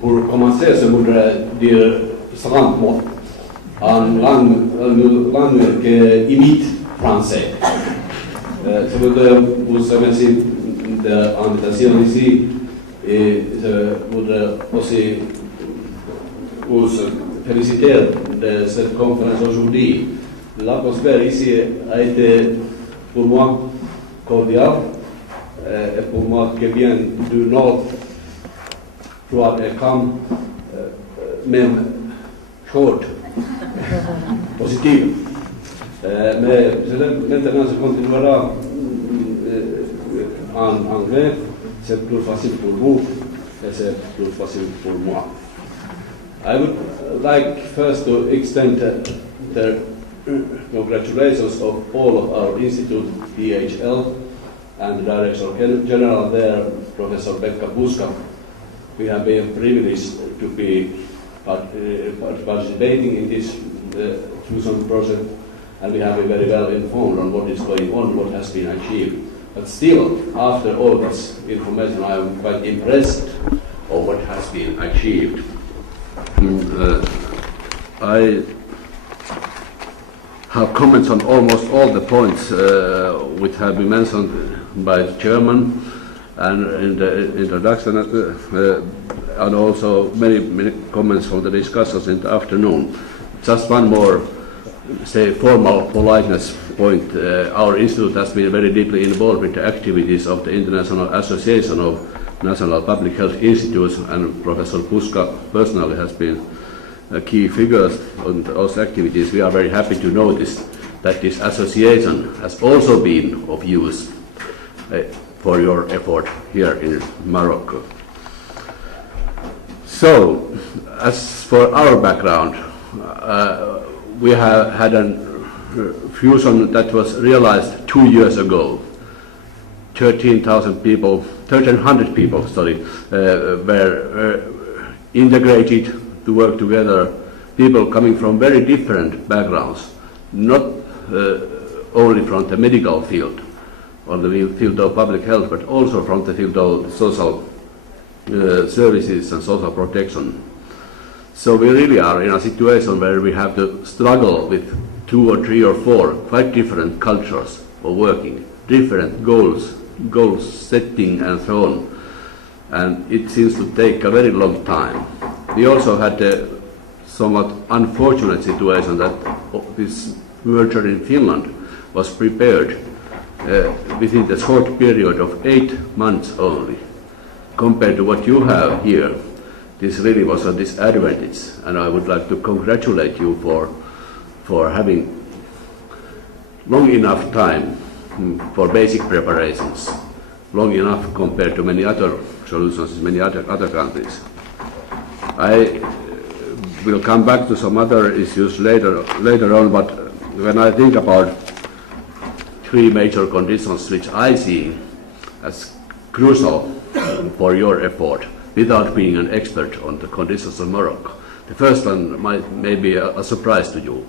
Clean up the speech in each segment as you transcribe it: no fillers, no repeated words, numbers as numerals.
pour commencer, je voudrais dire 30 mots en langue qui imite français. Je voudrais vous remercier de l'invitation ici et je voudrais aussi vous féliciter de cette conférence aujourd'hui. L'atmosphère ici a été pour moi cordiale et pour moi qui vient du nord, froid et calme, même chaude, positive. Mais maintenant je continuerai en anglais, c'est plus facile pour vous et c'est plus facile pour moi. I would like first to extend the congratulations of all of our institute, DHL, and the Director General there, Professor Pekka Puska. We have been privileged to be participating in this fusion project, and we have been very well informed on what is going on, what has been achieved. But still, after all this information, I am quite impressed of what has been achieved. I have comments on almost all the points which have been mentioned by the chairman and in the introduction, and also many comments from the discussors in the afternoon. Just one more, say, formal politeness point. Our institute has been very deeply involved with the activities of the International Association of National Public Health Institutes, and Professor Puska personally has been key figures on those activities. We are very happy to notice that this association has also been of use for your effort here in Morocco. So, as for our background, we have had a fusion that was realized 2 years ago. 1,300 people were integrated to work together, people coming from very different backgrounds, not only from the medical field or the field of public health, but also from the field of social services and social protection. So we really are in a situation where we have to struggle with 2 or 3 or 4 quite different cultures of working, different goals setting and so on. And it seems to take a very long time. We also had a somewhat unfortunate situation that this merger in Finland was prepared within the short period of 8 months only. Compared to what you have here, this really was a disadvantage, and I would like to congratulate you for having long enough time for basic preparations, long enough compared to many other solutions in many other countries. I will come back to some other issues later on, but when I think about 3 major conditions which I see as crucial for your effort, without being an expert on the conditions of Morocco, the first one may be a surprise to you.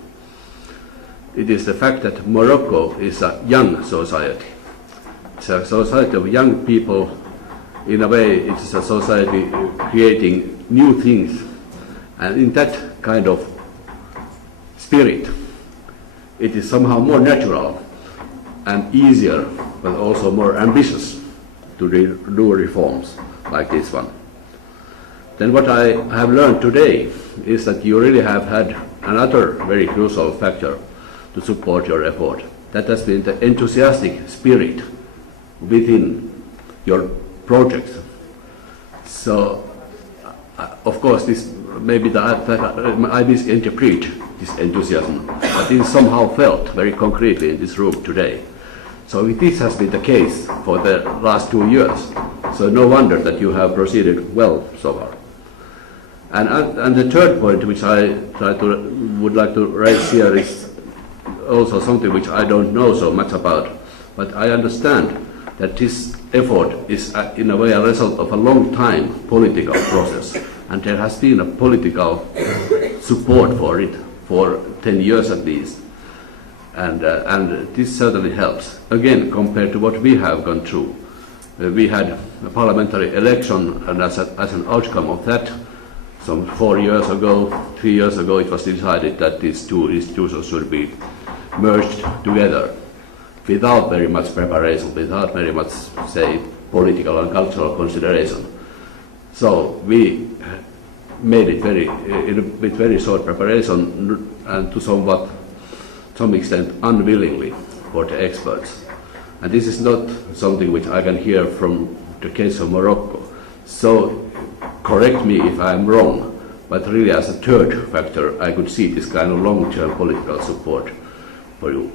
It is the fact that Morocco is a young society. It's a society of young people. In a way, it is a society creating new things. And in that kind of spirit, it is somehow more natural and easier, but also more ambitious to do reforms like this one. Then what I have learned today is that you really have had another very crucial factor to support your effort. That has been the enthusiastic spirit within your projects. So, of course, this maybe I misinterpret this enthusiasm, but it is somehow felt very concretely in this room today. So this has been the case for the last 2 years. So no wonder that you have proceeded well so far. And the third point which I would like to raise here is also something which I don't know so much about, but I understand that this effort is in a way a result of a long time political process, and there has been a political support for it for 10 years at least. And this certainly helps, again, compared to what we have gone through. We had a parliamentary election, and as an outcome of that, some 4 years ago, 3 years ago, it was decided that these two institutions should be merged together without very much preparation, without very much, say, political and cultural consideration. So we made it with very short preparation and to some extent unwillingly for the experts. And this is not something which I can hear from the case of Morocco. So correct me if I'm wrong, but really as a third factor, I could see this kind of long-term political support for you.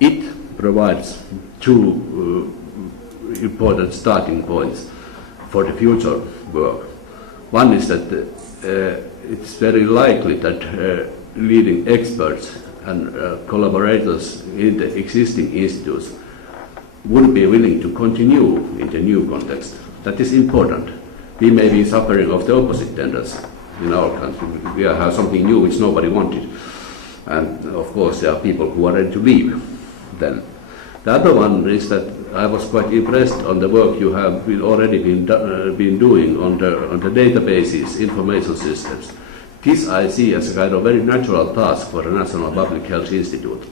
It provides two important starting points for the future work. One is that it's very likely that leading experts and collaborators in the existing institutes would be willing to continue in the new context. That is important. We may be suffering of the opposite tendency in our country. We have something new which nobody wanted. And of course there are people who are ready to leave then. The other one is that I was quite impressed on the work you have already been doing on the databases, information systems. This I see as a kind of very natural task for the National Public Health Institute.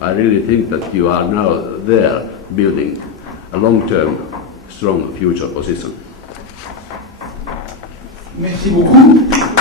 I really think that you are now there building a long-term, strong future position. Merci beaucoup.